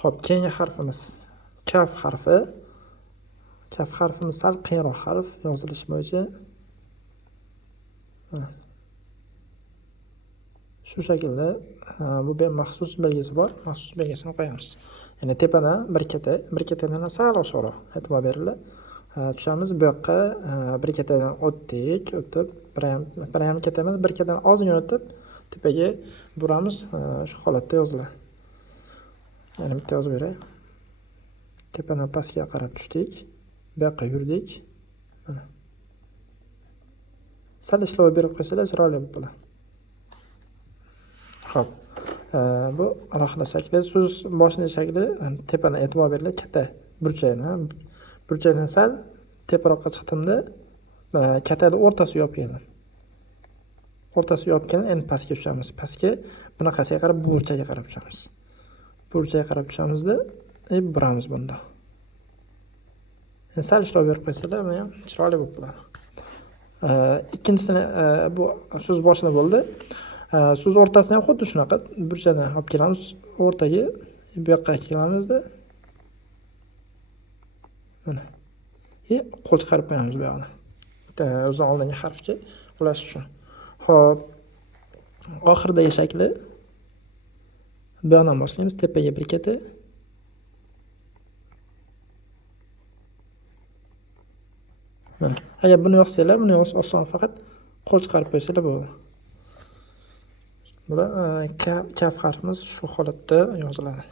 Xo'p, keyingi harfimiz kaf harfi. Kaf harfimiz sal qiyinroq harf yozilish bo'yicha. Shu shaklda bu maxsus belgisi bor. Maxsus belgisini qo'yamiz. Ya'ni tepadan birketadan ham sal oshiqroq e'tibor beringlar. Tushamiz bu yoqqa birketadan o'tdik, o'tib bir ham ketamiz, birketadan ozgina o'tib tepaga buramiz. Shu holatda yoziladi. Yana bitta yozib beray. Tepadan pastga qarab tushdik. Bu yoqqa yurdik. Mana. Sal ishlov berib qo'ysalar chiroyli bo'ladi. Xo'p. Bu alohida shakli, so'z boshining shakli tepadan e'tibor beringlar, katta burchakdan sal teparoqqa chiqdimda, kattaning o'rtasiga olib keldim. O'rtasiga olib kelib, endi pastga tushamiz. Pastga bunaqasiga qarab, burchakka qarab tushamiz. Burchakka qarab tushamizda, buramiz bunda. Endi sal ishlov berib qo'ysalar, mana ham chiroyli bo'lib qoladi. Ikkinchisini bu so'z boshida bo'ldi. So'z o'rtasini ham xuddi shunaqa burchakdan olib kelamiz, o'rtaga bu yoqqa kelamizda. Mana. Qo'l chiqarib qo'yamiz bu yoqdan. O'zidan oldingi harfga ulash uchun. Xo'p. Oxiridagi shakli bu yoqdan boshlaymiz. Tepaga bir keti. Mana. Agar buni yozsanglar, buni oson faqat qo'l chiqarib qo'ysanglar bo'ladi. Bular kaf harfimiz shu holatda yoziladi.